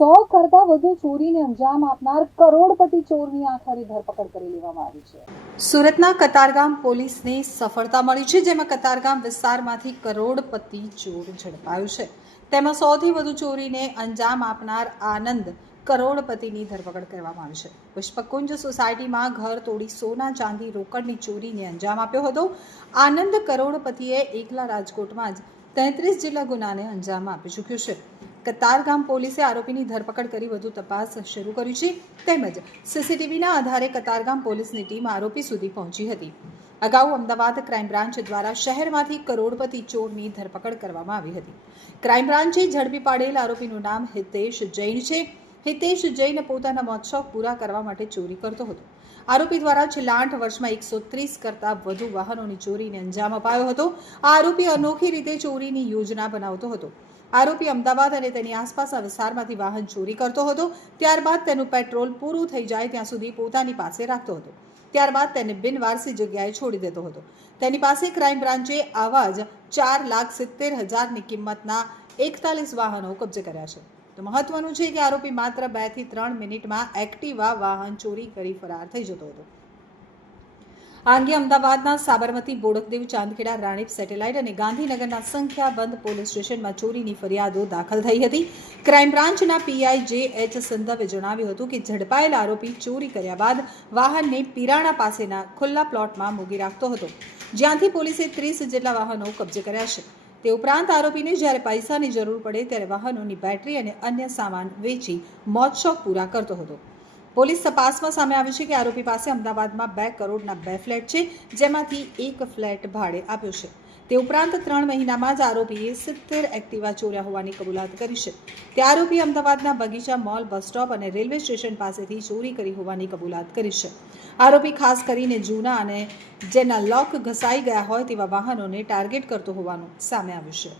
100 કરતા વધુ ચોરીને અંજામ આપનાર કરોડપતિ ચોરની આખરે ધરપકડ કરી લેવામાં આવી છે। સુરતના કતારગામ પોલીસને સફળતા મળી છે, જેમાં કતારગામ વિસ્તારમાંથી કરોડપતિ ચોર ઝડપાયો છે। તેમાં સૌથી વધુ ચોરીને અંજામ આપનાર આનંદ કરોડપતિની ધરપકડ કરવામાં આવી છે। પુષ્પકુંજ સોસાયટીમાં ઘર તોડી સોના ચાંદી રોકડની ચોરીને અંજામ આપ્યો હતો। આનંદ કરોડપતિએ એકલા રાજકોટમાં જ 33 જેટલા ગુનાને અંજામ આપી ચૂક્યો છે। કતારગામ પોલીસે આરોપીની ધરપકડ કરી વધુ તપાસ શરૂ કરી છે, તેમજ સીસીટીવીના આધારે કતારગામ પોલીસની ટીમ આરોપી સુધી પહોંચી હતી। અગાઉ અમદાવાદ ક્રાઇમ બ્રાન્ચ દ્વારા શહેરમાંથી કરોડપતિ ચોરની ધરપકડ કરવામાં આવી હતી। ક્રાઇમ બ્રાન્ચે ઝડપી પાડેલ આરોપીનું નામ હિતેશ જૈન છે। હિતેશ જૈન પોતાના મોજ-શોખ પૂરા કરવા માટે ચોરી કરતો હતો। આરોપી દ્વારા છેલ્લા 8 વર્ષમાં 130 કરતાં વધુ વાહનોની ચોરીને અંજામ અપાયો હતો। આ આરોપી અનોખી રીતે ચોરીની યોજના બનાવતો હતો। આરોપી અમદાવાદ અને તેની આસપાસના વિસ્તારમાંથી વાહન ચોરી કરતો હતો। ત્યારબાદ તેનું પેટ્રોલ પૂરું થઈ જાય ત્યાં સુધી પોતાની પાસે રાખતો હતો। ત્યારબાદ તેને બિનવારસી જગ્યાએ છોડી દેતો હતો। તેની પાસે ક્રાઇમ બ્રાન્ચે આવા જ 4,70,000ની કિંમતના 41 વાહનો કબજે કર્યા છે। તો મહત્વનું છે કે આરોપી માત્ર 2 થી 3 મિનિટમાં એક્ટિવા વાહન ચોરી કરી ફરાર થઈ જતો હતો। આ અંગે અમદાવાદના સાબરમતી, બોડકદેવ, ચાંદખેડા, રાણીપ, સેટેલાઇટ અને ગાંધીનગરના સંખ્યાબંધ પોલીસ સ્ટેશનમાં ચોરીની ફરિયાદો દાખલ થઈ હતી। ક્રાઇમ બ્રાન્ચના પીઆઈ જે.એચ. સંધવે જણાવ્યું હતું કે ઝડપાયેલ આરોપી ચોરી કર્યા બાદ વાહનને પીરાણા પાસેના ખુલ્લા પ્લોટમાં મૂકી રાખતો હતો, જ્યાંથી પોલીસે 30 જેટલા વાહનો કબજે કર્યા છે। તે ઉપરાંત આરોપીને જ્યારે પૈસાની જરૂર પડે ત્યારે વાહનોની બેટરી અને અન્ય સામાન વેચી મોજ-શોખ પૂરા કરતો હતો। પોલીસ તપાસમાં સામે આવ્યું છે કે આરોપી પાસે અમદાવાદમાં 2 કરોડના 2 ફ્લેટ છે, જેમાંથી એક ફ્લેટ ભાડે આપ્યો છે। તે ઉપરાંત 3 મહિનામાં જ આરોપીએ 70 એક્ટિવા ચોર્યા હોવાની કબૂલાત કરી છે। તે આરોપી અમદાવાદના બગીચા મોલ, બસ સ્ટોપ અને રેલવે સ્ટેશન પાસેથી ચોરી કરી હોવાની કબૂલાત કરી છે। આરોપી ખાસ કરીને જૂના અને જેના લોક ઘસાઈ ગયા હોય તેવા વાહનોને ટાર્ગેટ કરતો હોવાનું સામે આવ્યું છે।